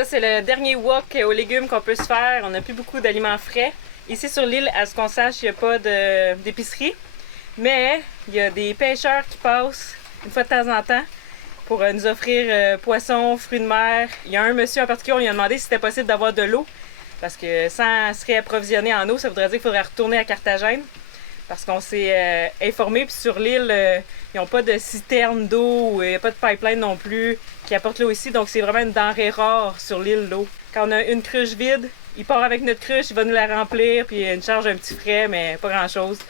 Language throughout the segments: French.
Ça, c'est le dernier wok aux légumes qu'on peut se faire. On n'a plus beaucoup d'aliments frais. Ici sur l'île, à ce qu'on sache, il n'y a pas d'épicerie. Mais il y a des pêcheurs qui passent une fois de temps en temps pour nous offrir poissons, fruits de mer. Il y a un monsieur en particulier, on lui a demandé si c'était possible d'avoir de l'eau. Parce que sans se réapprovisionner en eau, ça voudrait dire qu'il faudrait retourner à Carthagène. Parce qu'on s'est informé, puis sur l'île, ils n'ont pas de citerne d'eau, il n'y a pas de pipeline non plus qui apporte l'eau ici. Donc c'est vraiment une denrée rare sur l'île, l'eau. Quand on a une cruche vide, il part avec notre cruche, il va nous la remplir, puis il nous charge un petit frais, mais pas grand-chose.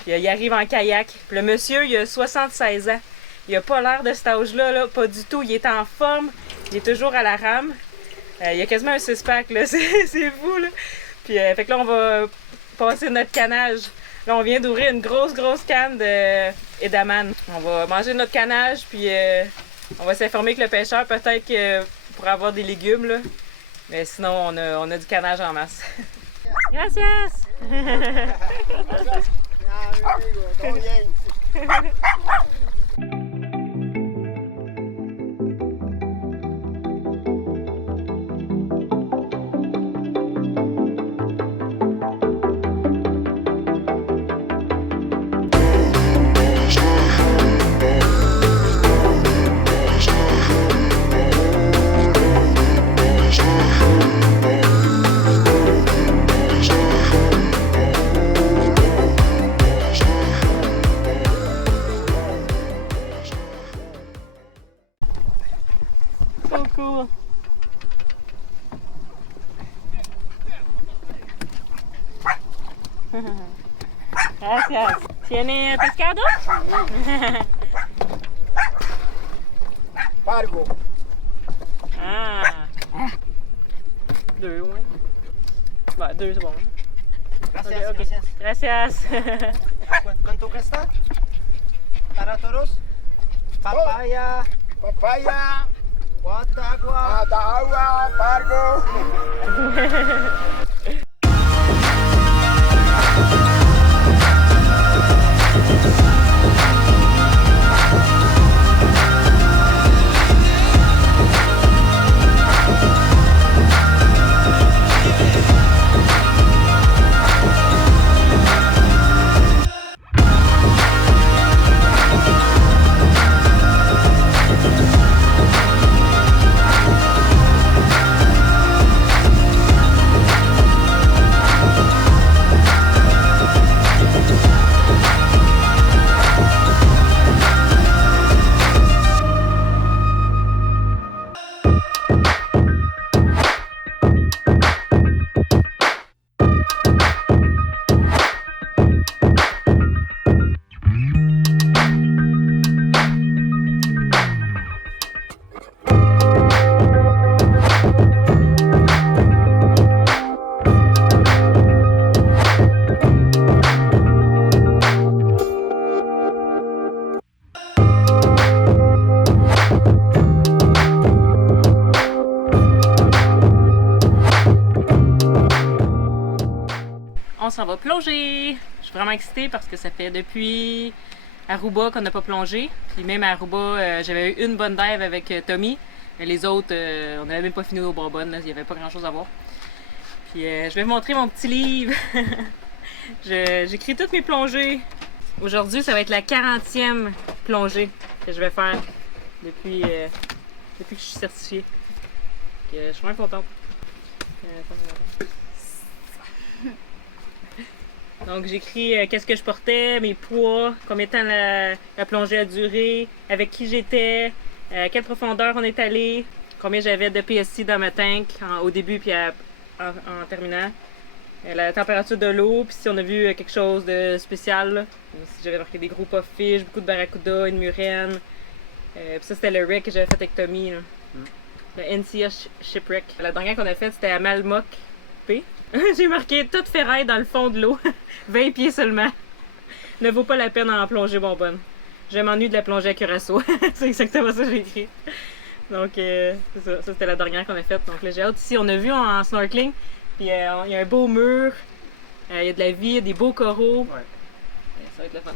Puis il arrive en kayak. Puis le monsieur, il a 76 ans. Il a pas l'air de cet âge-là, là, pas du tout. Il est en forme, il est toujours à la rame. Il a quasiment un six-pack, là, c'est fou, là. Puis fait que là, on va passer notre canage. Là, on vient d'ouvrir une grosse canne d'Edaman. On va manger notre canage, puis on va s'informer que le pêcheur, peut-être que pour avoir des légumes, là. Mais sinon, on a du canage en masse. Gracias! So cool. Gracias. ¿Tiene pescado? Pargo. Ah. Deux, ouais. Bah, deux, c'est bon. Gracias, Ok. gracias. Gracias. ¿Cuánto cuesta? Para todos. Papaya. Papaya. Agua. Agua. Pargo. On s'en va plonger! Je suis vraiment excitée parce que ça fait depuis Aruba qu'on n'a pas plongé. Puis même à Aruba, j'avais eu une bonne dive avec Tommy. Mais les autres, on n'avait même pas fini nos bonbonnes, il n'y avait pas grand chose à voir. Puis je vais vous montrer mon petit livre. J'écris toutes mes plongées. Aujourd'hui, ça va être la 40e plongée que je vais faire depuis que je suis certifiée. Donc, je suis vraiment contente. Donc j'écris qu'est-ce que je portais, mes poids, combien de temps la plongée a duré, avec qui j'étais, à quelle profondeur on est allé, combien j'avais de PSI dans ma tank au début puis en terminant, la température de l'eau, puis si on a vu quelque chose de spécial, là. Si j'avais marqué des gros puff-fish, beaucoup de barracuda, une murène, puis ça c'était le wreck que j'avais fait avec Tommy, là. Le NCA Shipwreck. La dernière qu'on a faite c'était à Malmoc P. J'ai marqué toute ferraille dans le fond de l'eau. 20 pieds seulement. Ne vaut pas la peine en plonger bonbonne. Je m'ennuie de la plongée à Curaçao. C'est exactement ça que j'ai écrit. Donc, c'est ça. Ça, c'était la dernière qu'on a faite. Donc là, j'ai hâte. Ici, on a vu en snorkeling. Puis, il y a un beau mur. Il y a de la vie, il y a des beaux coraux. Ouais. Ça va être le fun.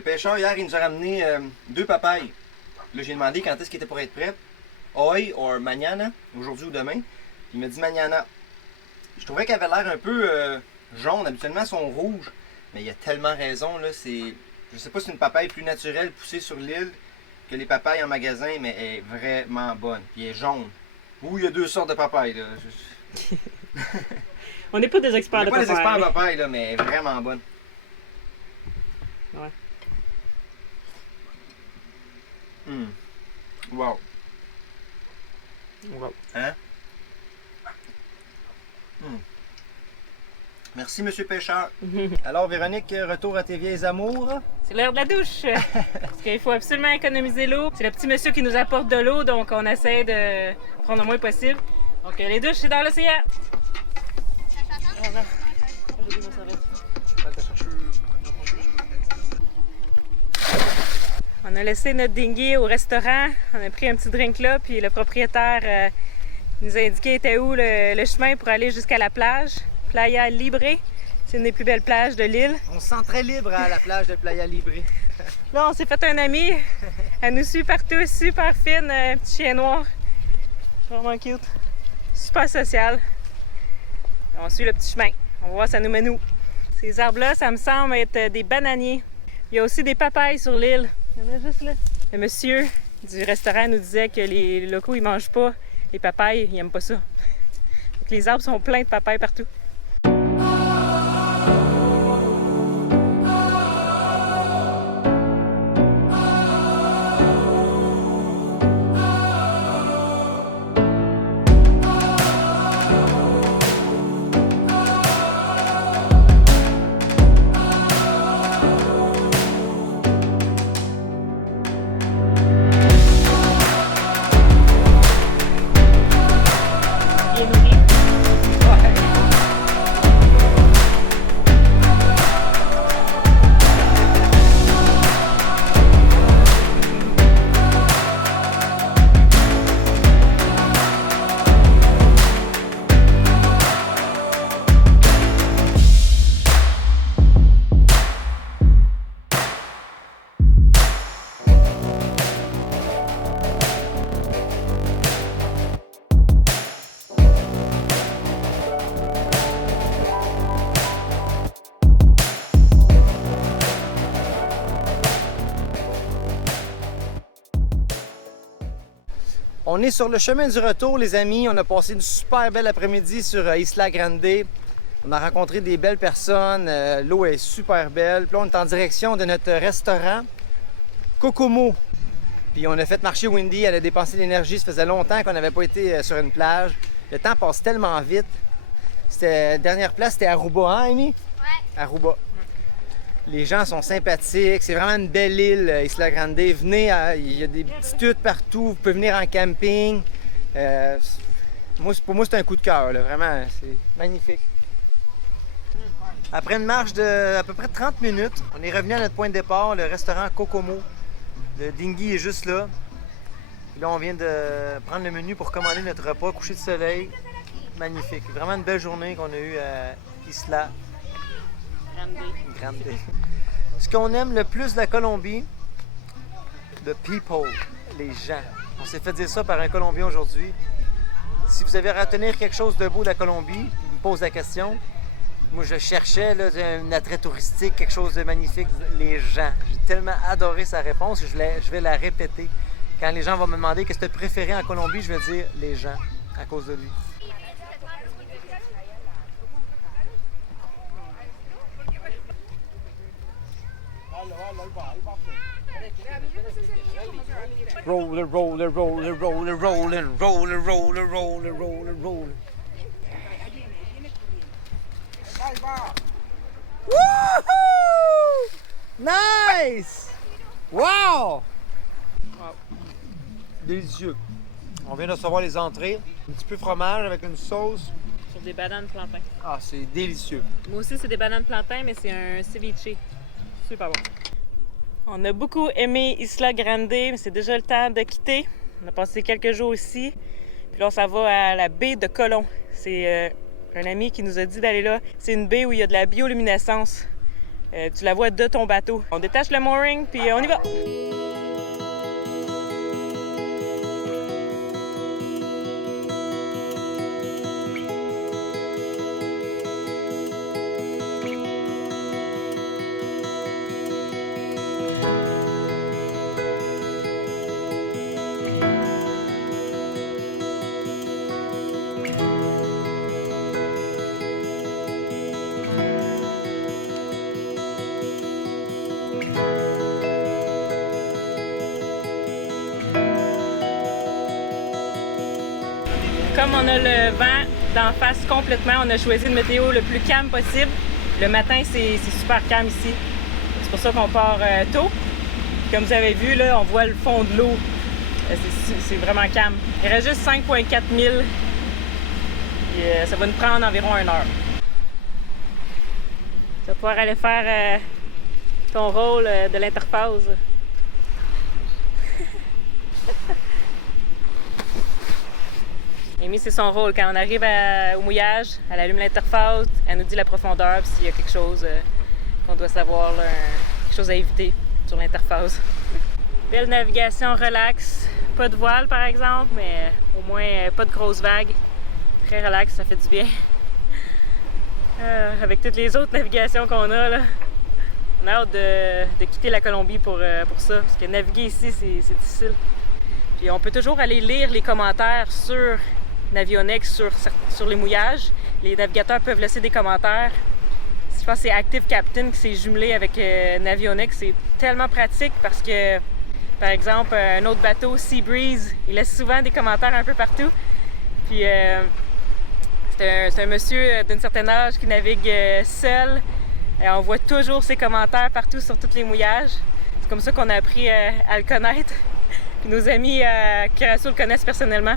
Le pêcheur, hier, il nous a ramené 2 papayes. Là, j'ai demandé quand est-ce qu'il était pour être prêt. Hoy ou mañana, aujourd'hui ou demain. Il m'a dit mañana. Je trouvais qu'elle avait l'air un peu jaune. Habituellement, elles sont rouges. Mais il a tellement raison, là. Je sais pas si c'est une papaye plus naturelle poussée sur l'île que les papayes en magasin, mais elle est vraiment bonne. Puis elle est jaune. Ou il y a 2 sortes de papayes, là. On n'est pas des experts On de n'est pas des papaye. experts en papaye, là, mais elle est vraiment bonne. Ouais. Wow. Wow. Hein? Merci, monsieur pêcheur. Alors, Véronique, retour à tes vieilles amours. C'est l'heure de la douche. Parce qu'il faut absolument économiser l'eau. C'est le petit monsieur qui nous apporte de l'eau, donc on essaie de prendre le moins possible. Donc les douches, c'est dans l'océan. On a laissé notre dinghy au restaurant. On a pris un petit drink là, puis le propriétaire nous a indiqué était où le chemin pour aller jusqu'à la plage. Playa Libre. C'est une des plus belles plages de l'île. On se sent très libre à la plage de Playa Libre. Là, on s'est fait un ami. Elle nous suit partout, super fine, un petit chien noir. Vraiment cute. Super social. On suit le petit chemin. On va voir, ça nous mène où. Ces arbres-là, ça me semble être des bananiers. Il y a aussi des papayes sur l'île. Il y en a juste là. Le monsieur du restaurant nous disait que les locaux, ils mangent pas les papayes. Ils aiment pas ça. Donc, les arbres sont pleins de papayes partout. On est sur le chemin du retour, les amis. On a passé une super belle après-midi sur Isla Grande. On a rencontré des belles personnes. L'eau est super belle. Puis là, on est en direction de notre restaurant Kokomo. Puis on a fait marcher Wendy. Elle a dépensé de l'énergie. Ça faisait longtemps qu'on n'avait pas été sur une plage. Le temps passe tellement vite. La dernière place, c'était Aruba, hein, Amy? Ouais. Aruba. Les gens sont sympathiques. C'est vraiment une belle île, Isla Grande. Venez, il y a des petites huttes partout. Vous pouvez venir en camping. Pour moi, c'est un coup de cœur. Là. Vraiment, c'est magnifique. Après une marche de à peu près 30 minutes, on est revenu à notre point de départ, le restaurant Kokomo. Le dinghy est juste là. Puis là, on vient de prendre le menu pour commander notre repas, coucher de soleil. Magnifique. Vraiment une belle journée qu'on a eue à Isla Grande. Ce qu'on aime le plus de la Colombie, the people, les gens. On s'est fait dire ça par un Colombien aujourd'hui. Si vous avez à retenir quelque chose de beau de la Colombie, il me pose la question. Moi, je cherchais là, un attrait touristique, quelque chose de magnifique. Les gens. J'ai tellement adoré sa réponse que je vais la répéter. Quand les gens vont me demander qu'est-ce que tu préféré en Colombie, je vais dire les gens, à cause de lui. Roller, roller, roller, roller, roller, roller, roller, roller, roller, roller. Woohoo! Nice! Wow! Délicieux. On vient de recevoir les entrées. Un petit peu fromage avec une sauce. Sur des bananes plantains. Ah, c'est délicieux. Moi aussi, c'est des bananes plantains, mais c'est un ceviche. Super bon. On a beaucoup aimé Isla Grande, mais c'est déjà le temps de quitter. On a passé quelques jours ici. Puis là, on s'en va à la baie de Colón. C'est un ami qui nous a dit d'aller là. C'est une baie où il y a de la bioluminescence. Tu la vois de ton bateau. On détache le mooring, puis on y va! Comme on a le vent d'en face complètement, on a choisi le météo le plus calme possible. Le matin, c'est super calme ici. C'est pour ça qu'on part tôt. Comme vous avez vu, là, on voit le fond de l'eau. C'est vraiment calme. Il reste juste 5,4 milles. Et, ça va nous prendre environ 1 heure. Tu vas pouvoir aller faire ton rôle de l'interphase. Amy, c'est son rôle. Quand on arrive au mouillage, elle allume l'interphase, elle nous dit la profondeur, puis s'il y a quelque chose qu'on doit savoir, là, quelque chose à éviter sur l'interphase. Belle navigation relax. Pas de voile, par exemple, mais au moins pas de grosses vagues. Très relax, ça fait du bien. Avec toutes les autres navigations qu'on a, là, on a hâte de quitter la Colombie pour ça, parce que naviguer ici, c'est difficile. Puis on peut toujours aller lire les commentaires sur Navionics, sur les mouillages. Les navigateurs peuvent laisser des commentaires. Je pense que c'est Active Captain qui s'est jumelé avec Navionics. C'est tellement pratique parce que, par exemple, un autre bateau, Seabreeze, il laisse souvent des commentaires un peu partout. Puis c'est un monsieur d'un certain âge qui navigue seul. On voit toujours ses commentaires partout sur tous les mouillages. C'est comme ça qu'on a appris à le connaître. Puis nos amis à Curaçao le connaissent personnellement.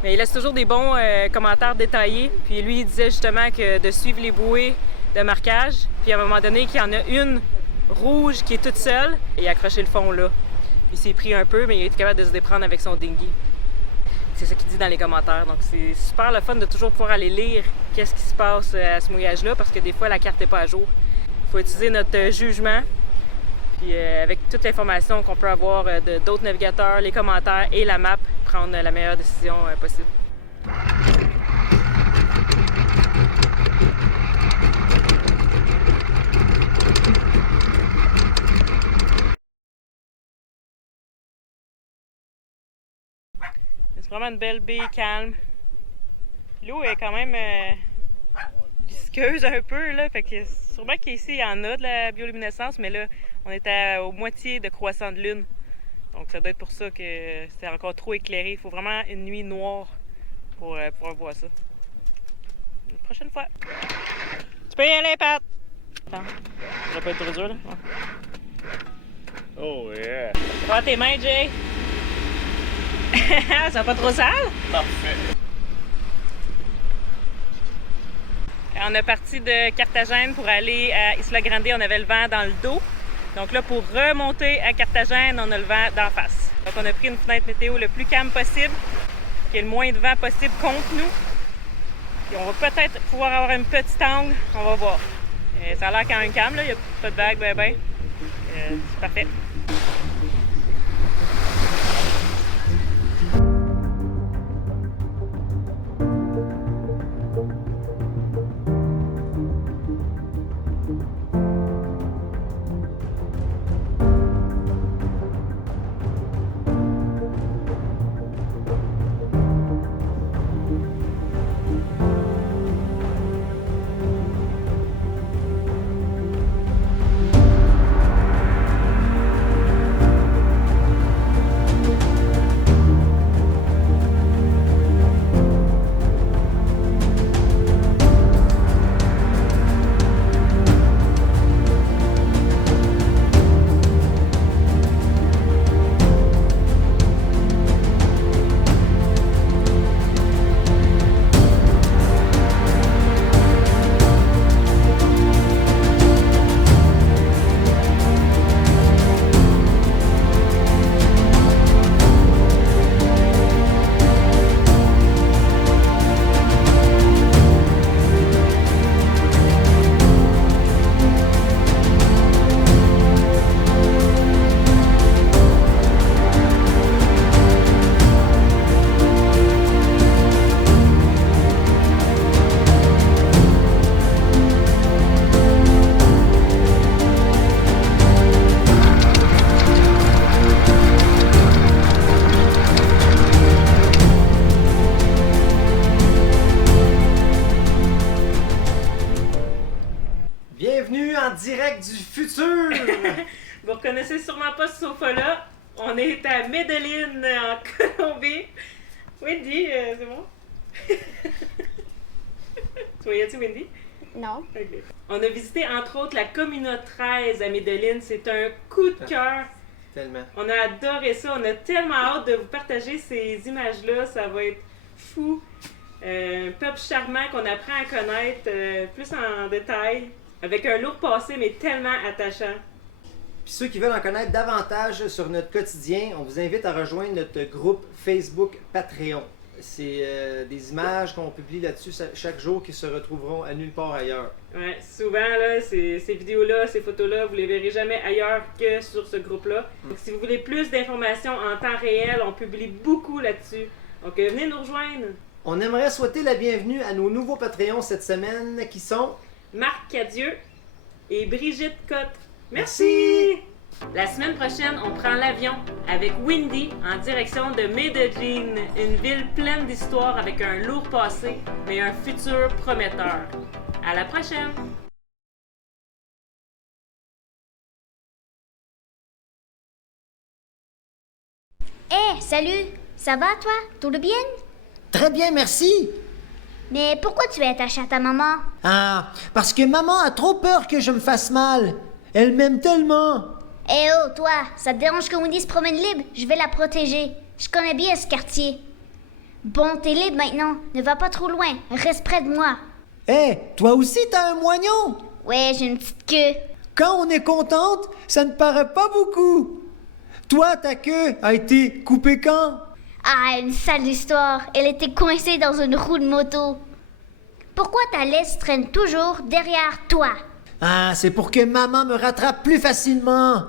Mais il laisse toujours des bons commentaires détaillés. Puis lui, il disait justement que de suivre les bouées de marquage. Puis à un moment donné, qu'il y en a une rouge qui est toute seule. Et il a accroché le fond là. Il s'est pris un peu, mais il est capable de se déprendre avec son dinghy. C'est ça qu'il dit dans les commentaires. Donc c'est super le fun de toujours pouvoir aller lire qu'est-ce qui se passe à ce mouillage-là, parce que des fois, la carte n'est pas à jour. Il faut utiliser notre jugement. Puis avec toute l'information qu'on peut avoir d'autres navigateurs, les commentaires et la map, prendre la meilleure décision possible. C'est vraiment une belle baie calme. L'eau est quand même visqueuse un peu, là, fait que sûrement qu'ici il y en a de la bioluminescence, mais là on est aux moitié de croissant de lune. Donc ça doit être pour ça que c'est encore trop éclairé. Il faut vraiment une nuit noire pour pouvoir voir ça. Une prochaine fois. Tu peux y aller, Pat! Attends, ça va pas être trop dur, là? Ouais. Oh yeah! Prends tes mains, Jay! Ça va pas trop sale? Parfait! On est parti de Carthagène pour aller à Isla Grande. On avait le vent dans le dos. Donc là, pour remonter à Carthagène, on a le vent d'en face. Donc on a pris une fenêtre météo le plus calme possible, qui ait le moins de vent possible contre nous. Puis on va peut-être pouvoir avoir une petite angle. On va voir. Ça a l'air quand même calme, là. Il n'y a pas de vagues, ben. C'est parfait. direct du futur! Vous reconnaissez sûrement pas ce sofa-là. On est à Medellín, en Colombie. Wendy, c'est bon? Tu voyais-tu, Wendy? Non. Okay. On a visité entre autres la Comuna 13 à Medellín. C'est un coup de cœur. Tellement. On a adoré ça. On a tellement hâte de vous partager ces images-là. Ça va être fou. Un peuple charmant qu'on apprend à connaître plus en détail. Avec un lourd passé, mais tellement attachant. Puis ceux qui veulent en connaître davantage sur notre quotidien, on vous invite à rejoindre notre groupe Facebook Patreon. C'est des images qu'on publie là-dessus chaque jour qui se retrouveront à nulle part ailleurs. Ouais, souvent, là, ces vidéos-là, ces photos-là, vous les verrez jamais ailleurs que sur ce groupe-là. Donc, si vous voulez plus d'informations en temps réel, on publie beaucoup là-dessus. Donc, venez nous rejoindre. On aimerait souhaiter la bienvenue à nos nouveaux Patreons cette semaine qui sont Marc Cadieux et Brigitte Cotte. Merci! La semaine prochaine, on prend l'avion avec Wendy en direction de Medellín, une ville pleine d'histoires avec un lourd passé, mais un futur prometteur. À la prochaine! Hé, salut! Ça va, toi? Tout le bien? Très bien, merci. Mais pourquoi tu es attaché à ta maman? Ah, parce que maman a trop peur que je me fasse mal. Elle m'aime tellement. Eh oh, toi, ça te dérange que Wendy se promène libre? Je vais la protéger. Je connais bien ce quartier. Bon, t'es libre maintenant. Ne va pas trop loin. Reste près de moi. Hé, toi aussi t'as un moignon. Ouais, j'ai une petite queue. Quand on est contente, ça ne paraît pas beaucoup. Toi, ta queue a été coupée quand? Ah, une sale histoire. Elle était coincée dans une roue de moto. Pourquoi ta laisse traîne toujours derrière toi? Ah, c'est pour que maman me rattrape plus facilement.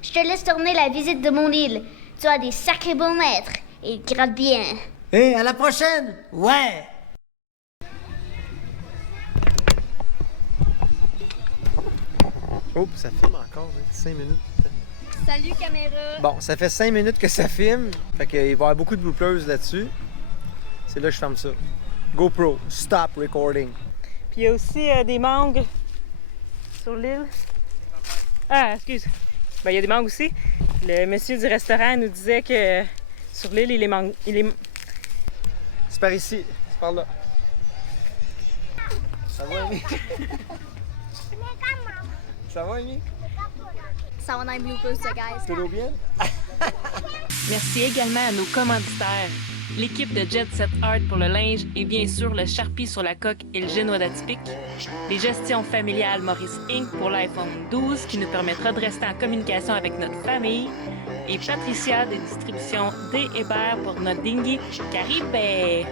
Je te laisse tourner la visite de mon île. Tu as des sacrés bons maîtres. Et ils grattent bien. Hé, à la prochaine. Ouais. Oups, ça filme encore, 5 minutes. Salut, caméra. Bon, ça fait 5 minutes que ça filme. Fait qu'il va y avoir beaucoup de bloopers là-dessus. C'est là que je ferme ça. GoPro, stop recording. Puis il y a aussi des mangues sur l'île. Ah, excuse. Ben, il y a des mangues aussi. Le monsieur du restaurant nous disait que sur l'île, il est mangue. C'est par ici, c'est par là. Ça va, Amy? Ça va, Amy? Ça va dans les bloopers, ça, guys. Tout bien? Merci également à nos commanditaires, l'équipe de Jet Set Art pour le linge et bien sûr le Sharpie sur la coque et le génois d'atypique, les gestions familiales Maurice Inc. pour l'iPhone 12 qui nous permettra de rester en communication avec notre famille et Patricia des distributions D. Hébert pour notre dinghy Caribe.